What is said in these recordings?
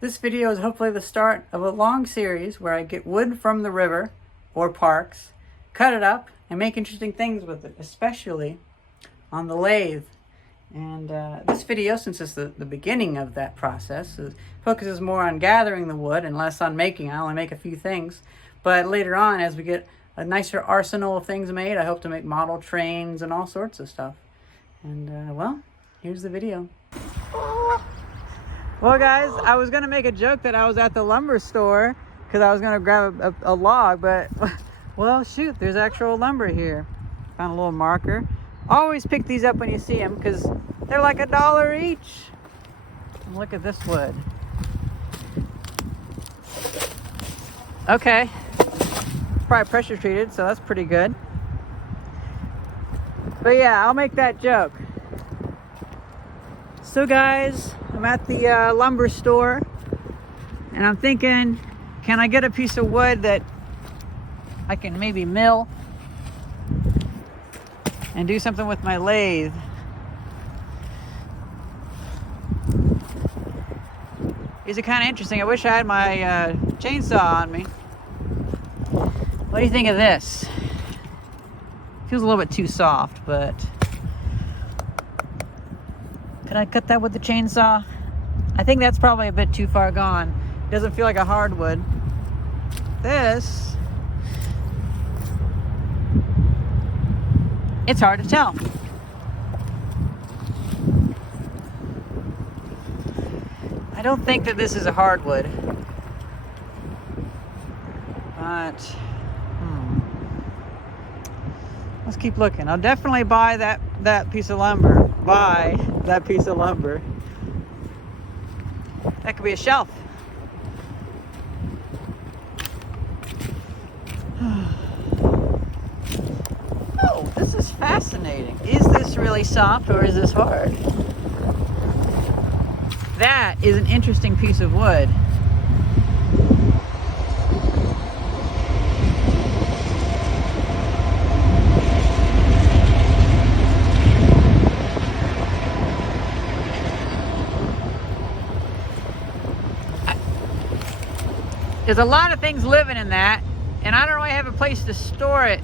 This video is hopefully the start of a long series where I get wood from the river or parks, cut it up, and make interesting things with it, especially on the lathe. And this video, since it's the beginning of that process, focuses more on gathering the wood and less on making. I only make a few things. But later on, as we get a nicer arsenal of things made, I hope to make model trains and all sorts of stuff. And well, here's the video. Well guys, I was gonna make a joke that I was at the lumber store because I was gonna grab a log, but well shoot, there's actual lumber here. Found a little marker. Always pick these up when you see them because they're like $1 each. And look at this wood. Okay, probably pressure treated, so that's pretty good. But yeah, I'll make that joke. So guys, I'm at the lumber store and I'm thinking, can I get a piece of wood that I can maybe mill and do something with my lathe? These are kind of interesting. I wish I had my chainsaw on me. What do you think of this? Feels a little bit too soft, but could I cut that with the chainsaw? I think that's probably a bit too far gone. Doesn't feel like a hardwood. This, it's hard to tell. I don't think that this is a hardwood, but let's keep looking. I'll definitely buy that piece of lumber. Buy that piece of lumber. That could be a shelf. Oh, this is fascinating. Is this really soft or is this hard? That is an interesting piece of wood. There's a lot of things living in that, and I don't really have a place to store it,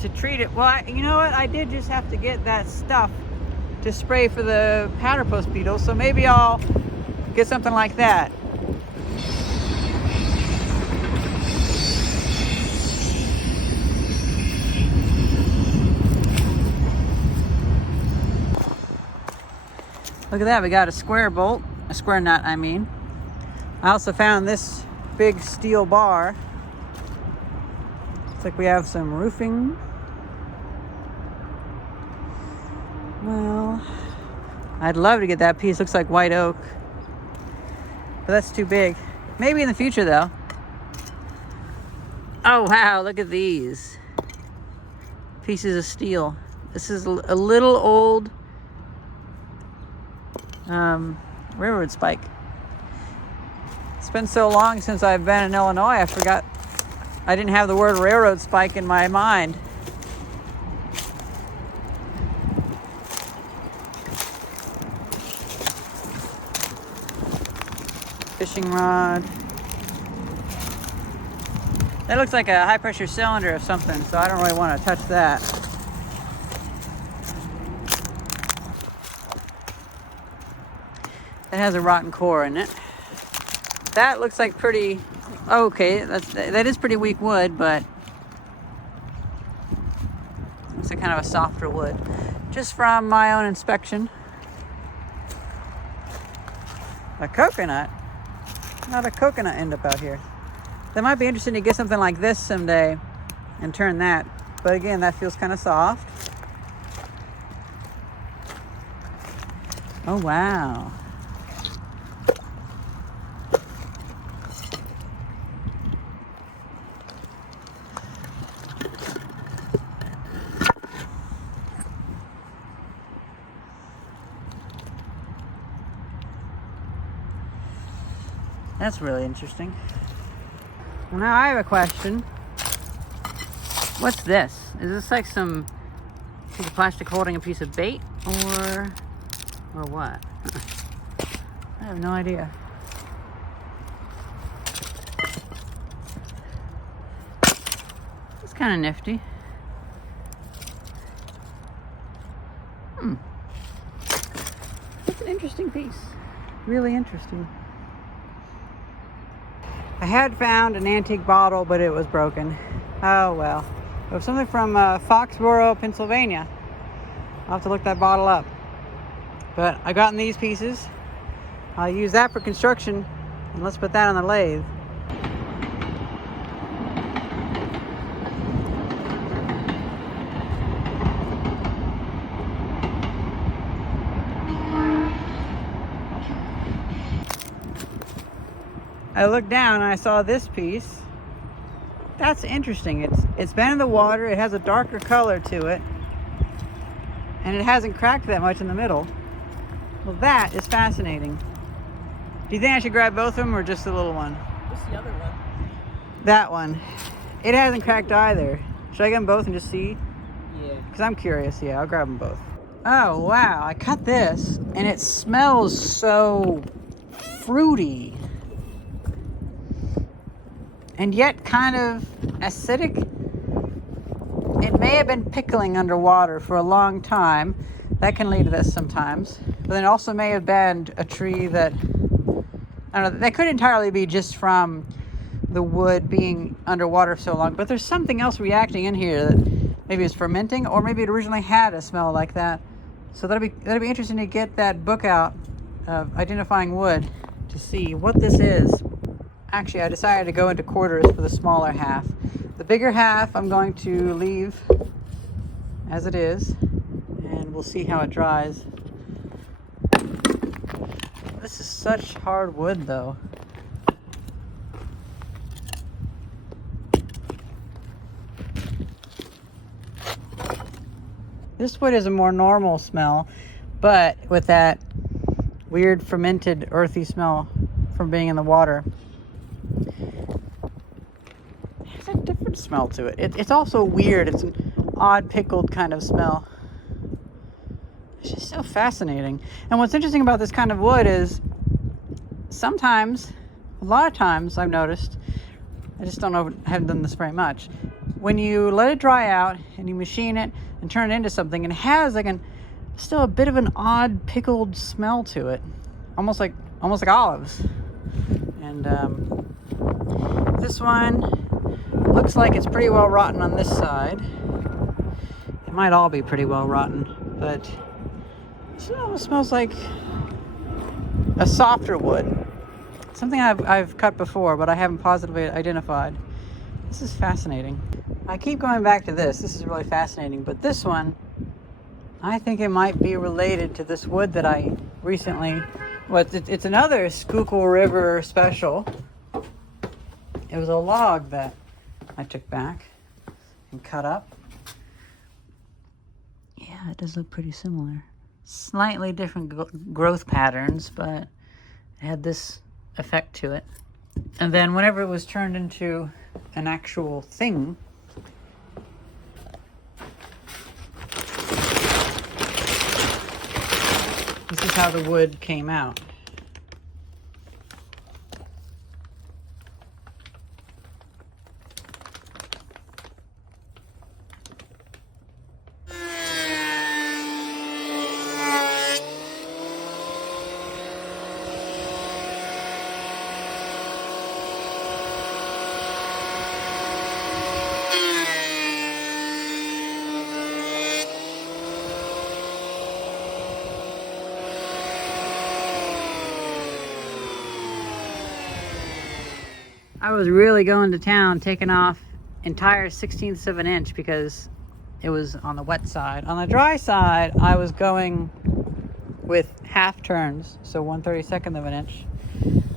to treat it. Well, you know what? I did just have to get that stuff to spray for the powder post beetles, so maybe I'll get something like that. Look at that, we got a square bolt, a square nut, I mean. I also found this big steel bar. Looks like we have some roofing. Well, I'd love to get that piece. Looks like white oak, but that's too big. Maybe in the future though. Oh wow, look at these pieces of steel. This is a little old railroad spike. It's been so long since I've been in Illinois, I forgot I didn't have the word railroad spike in my mind. Fishing rod. That looks like a high pressure cylinder of something, so I don't really want to touch that. It has a rotten core in it. That looks like pretty okay. That is pretty weak wood, but looks like kind of a softer wood. Just from my own inspection. A coconut. Not a coconut end up out here. That might be interesting to get something like this someday and turn that. But again, that feels kind of soft. Oh wow. That's really interesting. Well, now I have a question. What's this? Is this like some piece of plastic holding a piece of bait, or what? I have no idea. kind of nifty. That's an interesting piece. Really interesting. I had found an antique bottle, but it was broken. Oh well. It was something from Foxborough, Pennsylvania. I'll have to look that bottle up. But I gotten these pieces. I'll use that for construction, and let's put that on the lathe. I looked down and I saw this piece. That's interesting. It's been in the water. It has a darker color to it, and it hasn't cracked that much in the middle. Well, that is fascinating. Do you think I should grab both of them or just the little one? What's the other one? That one. It hasn't cracked either. Should I get them both and just see? Yeah. Because I'm curious. Yeah, I'll grab them both. Oh, wow. I cut this, and it smells so fruity. And yet kind of acidic. It may have been pickling underwater for a long time. That can lead to this sometimes. But then it also may have been a tree that, I don't know, that could entirely be just from the wood being underwater for so long. But there's something else reacting in here that maybe it's fermenting, or maybe it originally had a smell like that. So that'll be interesting to get that book out of identifying wood to see what this is. Actually, I decided to go into quarters for the smaller half. The bigger half I'm going to leave as it is, and we'll see how it dries. This is such hard wood though. This wood is a more normal smell, but with that weird fermented earthy smell from being in the water. Different smell to it. It's also weird. It's an odd pickled kind of smell. It's just so fascinating. And what's interesting about this kind of wood is sometimes, a lot of times I've noticed, I just don't know, I haven't done this very much, when you let it dry out and you machine it and turn it into something, it has like still a bit of an odd pickled smell to it, almost like olives. And this one looks like it's pretty well rotten on this side. It might all be pretty well rotten, but it almost smells like a softer wood. Something I've cut before, but I haven't positively identified. This is fascinating. I keep going back to this. This is really fascinating, but this one, I think it might be related to this wood that I recently, well, it's another Schuylkill River special. It was a log that I took back and cut up. Yeah, it does look pretty similar. Slightly different growth patterns, but it had this effect to it. And then whenever it was turned into an actual thing, this is how the wood came out. I was really going to town, taking off entire 1/16 of an inch because it was on the wet side. On the dry side, I was going with half turns, so 1/32 of an inch.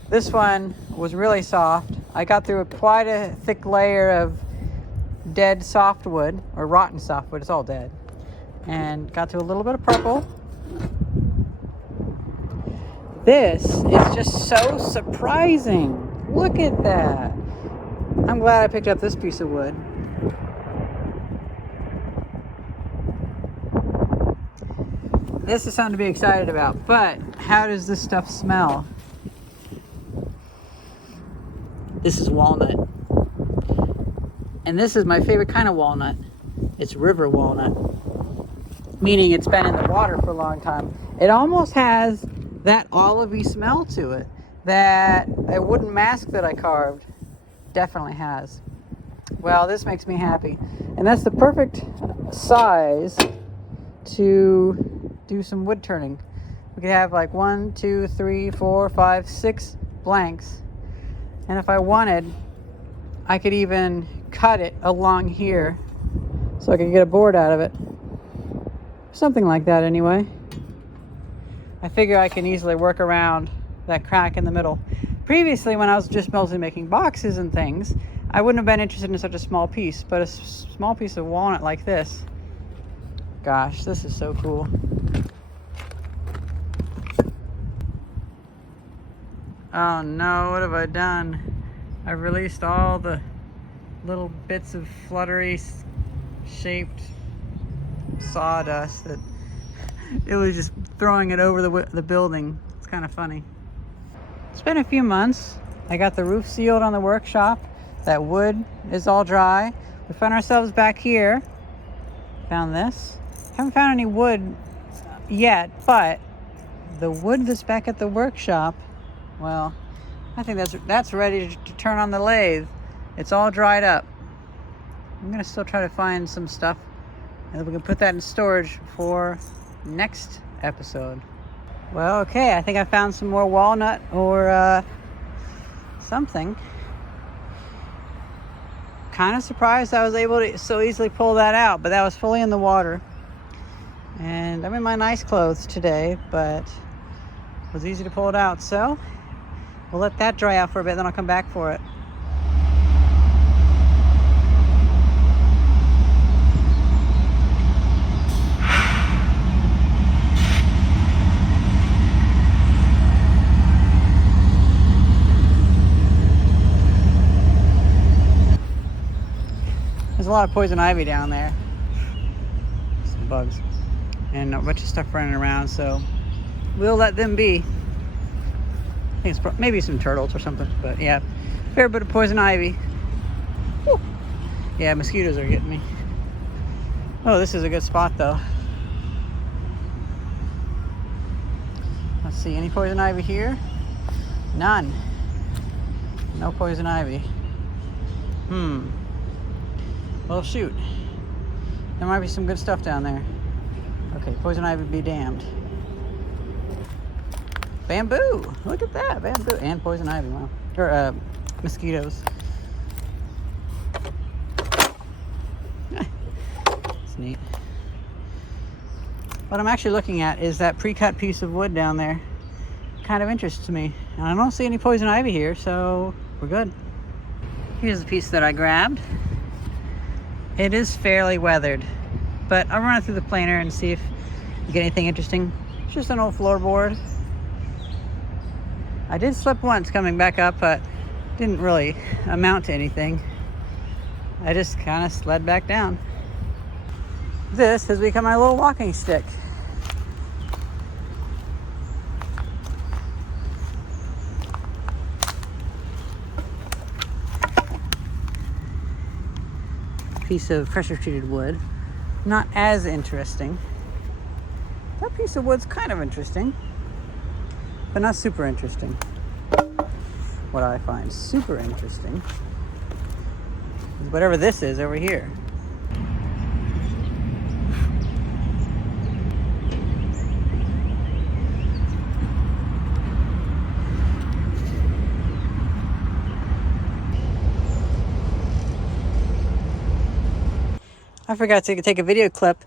This one was really soft. I got through quite a thick layer of dead softwood, or rotten softwood, it's all dead, and got to a little bit of purple. This is just so surprising. Look at that. I'm glad I picked up this piece of wood. This is something to be excited about, but how does this stuff smell? This is walnut. And this is my favorite kind of walnut. It's river walnut, meaning it's been in the water for a long time. It almost has that olivey smell to it that a wooden mask that I carved definitely has. Well, this makes me happy. And that's the perfect size to do some wood turning. We could have like 1, 2, 3, 4, 5, 6 blanks. And if I wanted, I could even cut it along here so I could get a board out of it. Something like that anyway. I figure I can easily work around that crack in the middle. Previously, when I was just mostly making boxes and things, I wouldn't have been interested in such a small piece, but a small piece of walnut like this, gosh, this is so cool. Oh no, what have I done? I've released all the little bits of fluttery shaped sawdust that it was just throwing it over the building. It's kind of funny. It's been a few months. I got the roof sealed on the workshop. That wood is all dry. We found ourselves back here. Found this. Haven't found any wood yet, but the wood that's back at the workshop, well, I think that's ready to turn on the lathe. It's all dried up. I'm gonna still try to find some stuff, and then we can put that in storage for next episode. Well, okay, I think I found some more walnut or something. Kind of surprised I was able to so easily pull that out, but that was fully in the water. And I'm in my nice clothes today, but it was easy to pull it out. So we'll let that dry out for a bit, then I'll come back for it. There's a lot of poison ivy down there. Some bugs. And a bunch of stuff running around, so we'll let them be. I think it's maybe some turtles or something, but yeah, fair bit of poison ivy. Whew. Yeah, mosquitoes are getting me. Oh, this is a good spot though. Let's see, any poison ivy here? None. No poison ivy. Well, shoot. There might be some good stuff down there. Okay, poison ivy be damned. Bamboo! Look at that, bamboo. And poison ivy, wow. Or, mosquitoes. It's neat. What I'm actually looking at is that pre-cut piece of wood down there. Kind of interests me. And I don't see any poison ivy here, so we're good. Here's the piece that I grabbed. It is fairly weathered, but I'll run it through the planer and see if you get anything interesting. It's just an old floorboard. I did slip once coming back up, but didn't really amount to anything. I just kind of slid back down. This has become my little walking stick. Piece of pressure treated wood. Not as interesting. That piece of wood's kind of interesting, but not super interesting. What I find super interesting is whatever this is over here. I forgot to take a video clip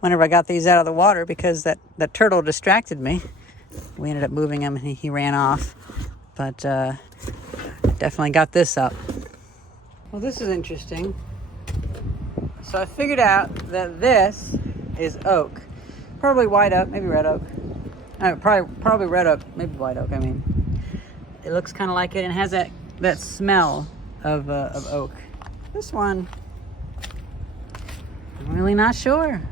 whenever I got these out of the water because that turtle distracted me. We ended up moving him and he ran off. But definitely got this up. Well, this is interesting. So I figured out that this is oak. Probably white oak, maybe red oak. Probably red oak, maybe white oak, I mean. It looks kind of like it and has that smell of oak. This one, I'm really not sure.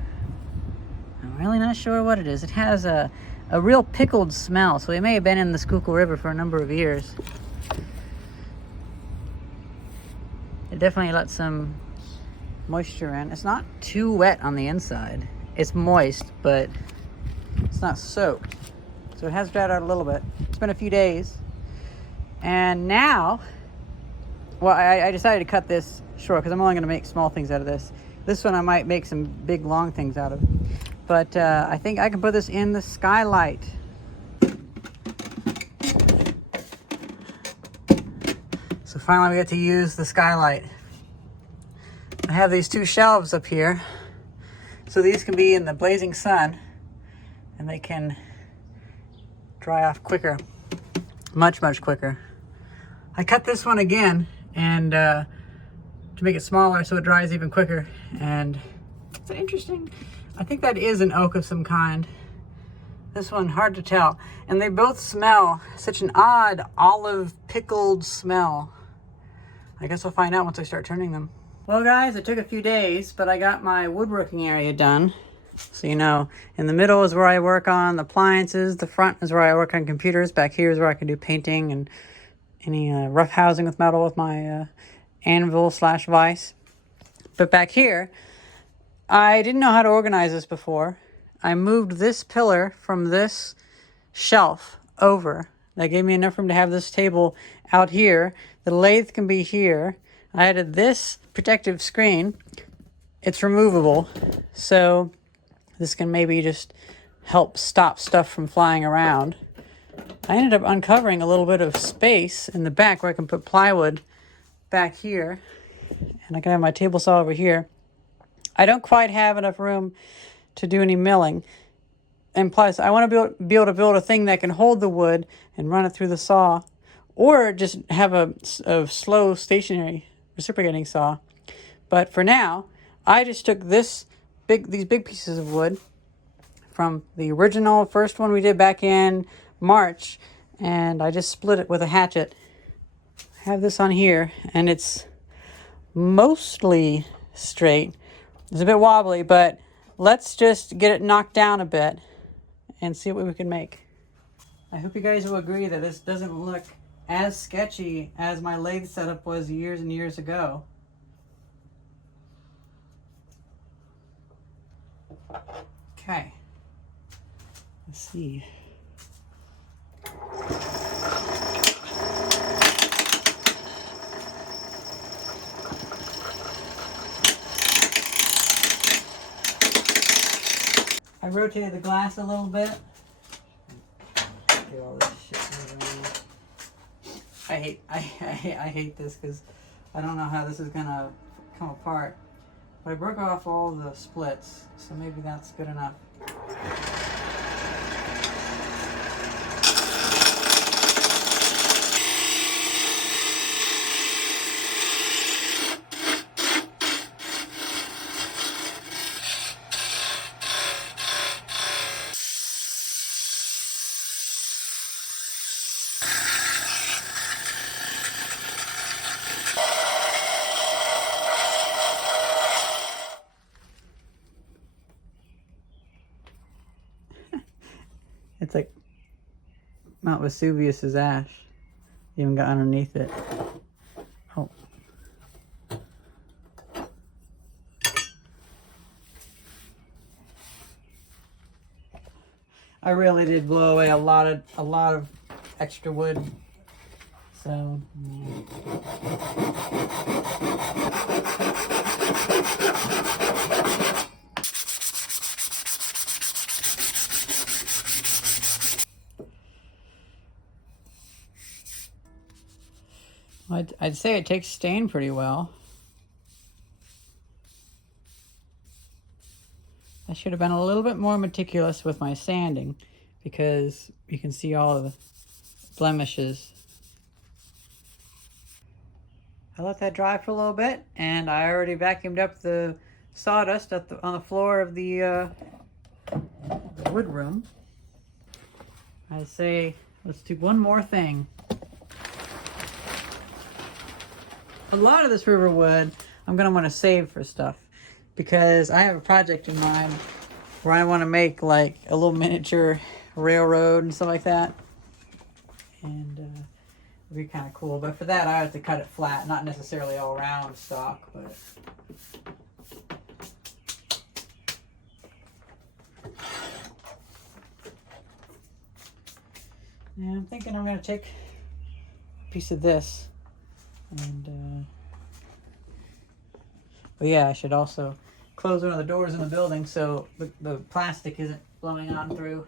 I'm really not sure what it is. It has a real pickled smell, so it may have been in the Schuylkill River for a number of years. It definitely lets some moisture in. It's not too wet on the inside. It's moist, but it's not soaked. So it has dried out a little bit. It's been a few days. And now, well, I decided to cut this short because I'm only going to make small things out of this. This one I might make some big long things out of. But I think I can put this in the skylight. So finally we get to use the skylight. I have these two shelves up here. So these can be in the blazing sun and they can dry off quicker. Much, much quicker. I cut this one again and to make it smaller so it dries even quicker. And it's interesting. I think that is an oak of some kind. This one, hard to tell. And they both smell such an odd olive pickled smell. I guess I'll find out once I start turning them. Well guys, it took a few days, but I got my woodworking area done. So you know, in the middle is where I work on the appliances, the front is where I work on computers, back here is where I can do painting and any rough housing with metal with my anvil / vise. But back here, I didn't know how to organize this before. I moved this pillar from this shelf over. That gave me enough room to have this table out here. The lathe can be here. I added this protective screen. It's removable, so this can maybe just help stop stuff from flying around. I ended up uncovering a little bit of space in the back where I can put plywood back here. And I can have my table saw over here. I don't quite have enough room to do any milling. And plus, I want to be able to build a thing that can hold the wood and run it through the saw. Or just have a slow stationary reciprocating saw. But for now, I just took these big pieces of wood from the original first one we did back in March, and I just split it with a hatchet. I have this on here, and it's mostly straight. It's a bit wobbly, but let's just get it knocked down a bit and see what we can make. I hope you guys will agree that this doesn't look as sketchy as my lathe setup was years and years ago. Okay, let's see. I rotated the glass a little bit. Get all this shit moving. I hate this because I don't know how this is gonna come apart. But I broke off all the splits, so maybe that's good enough. It's like Mount Vesuvius's ash. You even got underneath it. Oh. I really did blow away a lot of extra wood. So I'd say it takes stain pretty well. I should have been a little bit more meticulous with my sanding because you can see all of the blemishes. I let that dry for a little bit, and I already vacuumed up the sawdust on the floor of the wood room. I say let's do one more thing. A lot of this river wood I'm going to want to save for stuff because I have a project in mind where I want to make like a little miniature railroad and stuff like that. And It'd be kind of cool. But for that, I have to cut it flat, not necessarily all round stock, but. Yeah, I'm thinking I'm going to take a piece of this and, but yeah, I should also close one of the doors in the building so the plastic isn't blowing on through.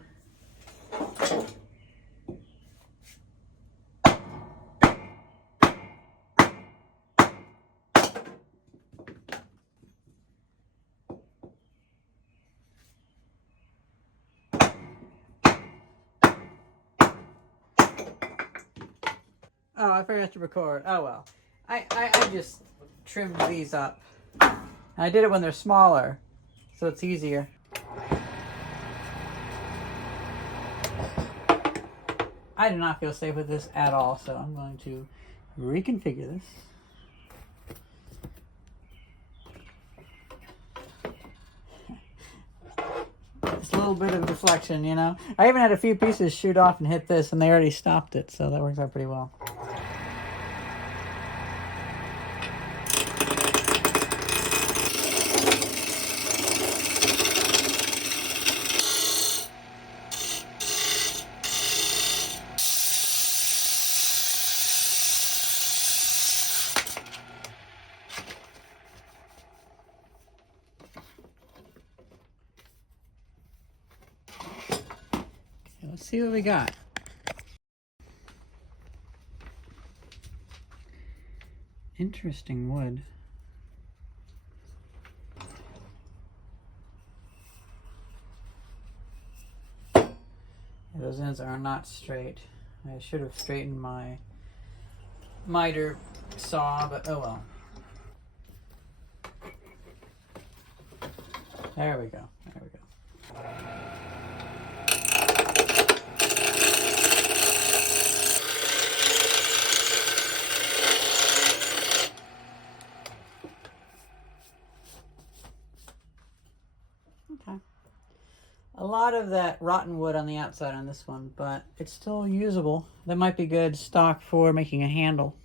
Oh, I forgot to record. Oh well. I just trimmed these up. I did it when they're smaller, so it's easier. I do not feel safe with this at all, so I'm going to reconfigure this. Just a little bit of deflection, you know. I even had a few pieces shoot off and hit this, and they already stopped it, so that works out pretty well. Let's see what we got. Interesting wood. Those ends are not straight. I should have straightened my miter saw, but oh well. There we go. There we go. Okay. A lot of that rotten wood on the outside on this one, but it's still usable. That might be good stock for making a handle.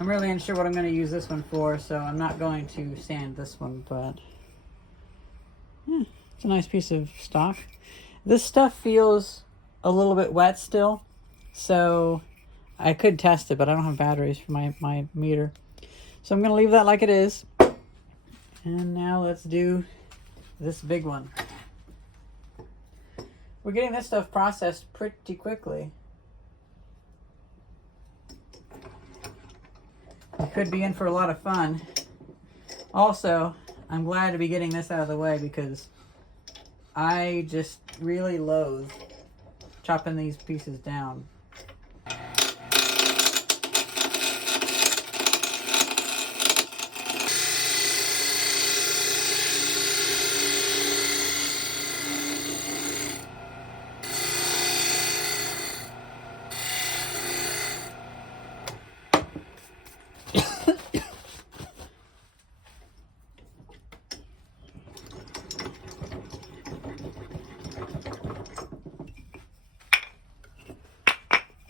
I'm really unsure what I'm going to use this one for, so I'm not going to sand this one, but yeah, it's a nice piece of stock. This stuff feels a little bit wet still, so I could test it, but I don't have batteries for my meter. So I'm going to leave that like it is. And now let's do this big one. We're getting this stuff processed pretty quickly. We could be in for a lot of fun. Also, I'm glad to be getting this out of the way because I just really loathe chopping these pieces down.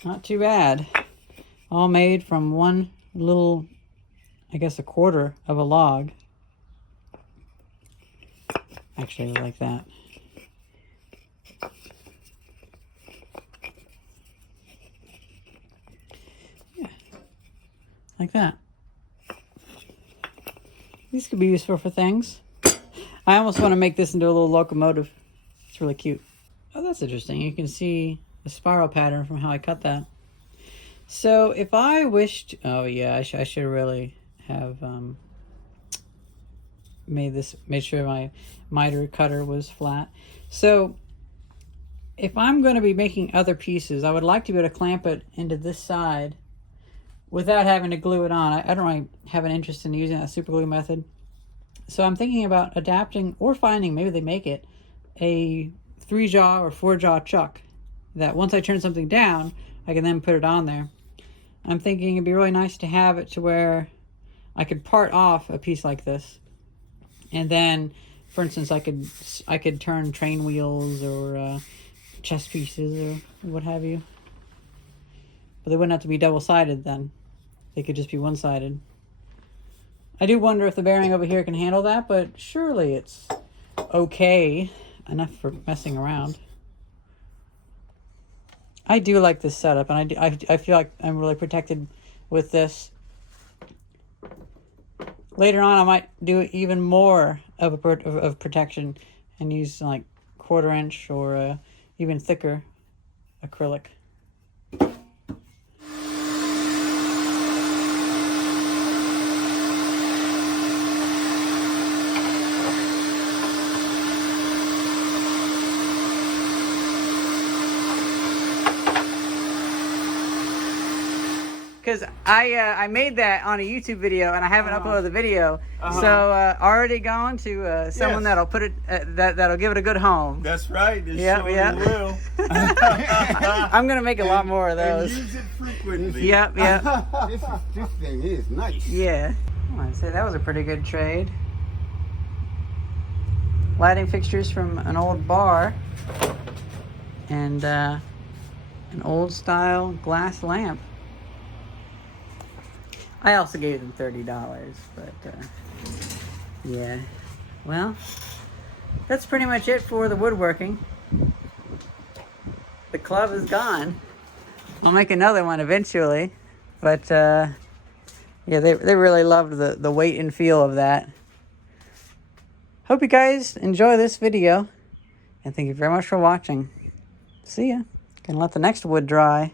Not too bad. All made from one little, I guess, a quarter of a log. Actually, like that. Yeah, like that. These could be useful for things. I almost want to make this into a little locomotive. It's really cute. Oh, that's interesting. You can see the spiral pattern from how I cut that. So if I wished, oh yeah, I should really have made sure my miter cutter was flat. So if I'm going to be making other pieces, I would like to be able to clamp it into this side without having to glue it on. I don't really have an interest in using that super glue method. So I'm thinking about adapting or finding, maybe they make it, a 3-jaw or 4-jaw chuck that once I turn something down, I can then put it on there. I'm thinking it'd be really nice to have it to where I could part off a piece like this. And then, for instance, I could turn train wheels or chess pieces or what have you. But they wouldn't have to be double-sided then. They could just be one-sided. I do wonder if the bearing over here can handle that, but surely it's okay enough for messing around. I do like this setup, and I feel like I'm really protected with this. Later on, I might do even more of protection and use like 1/4 inch or even thicker acrylic. Because I made that on a YouTube video and I haven't uploaded the video, so already gone to someone that'll put it that'll give it a good home. That's right. Yep. Will. I'm gonna make a lot more of those. And use it frequently. Yep. This thing is nice. Yeah. I'd say that was a pretty good trade. Lighting fixtures from an old bar and an old style glass lamp. I also gave them $30, but yeah. Well, that's pretty much it for the woodworking. The club is gone. I'll make another one eventually, but yeah, they really loved the weight and feel of that. Hope you guys enjoy this video, and thank you very much for watching. See ya. Gonna let the next wood dry.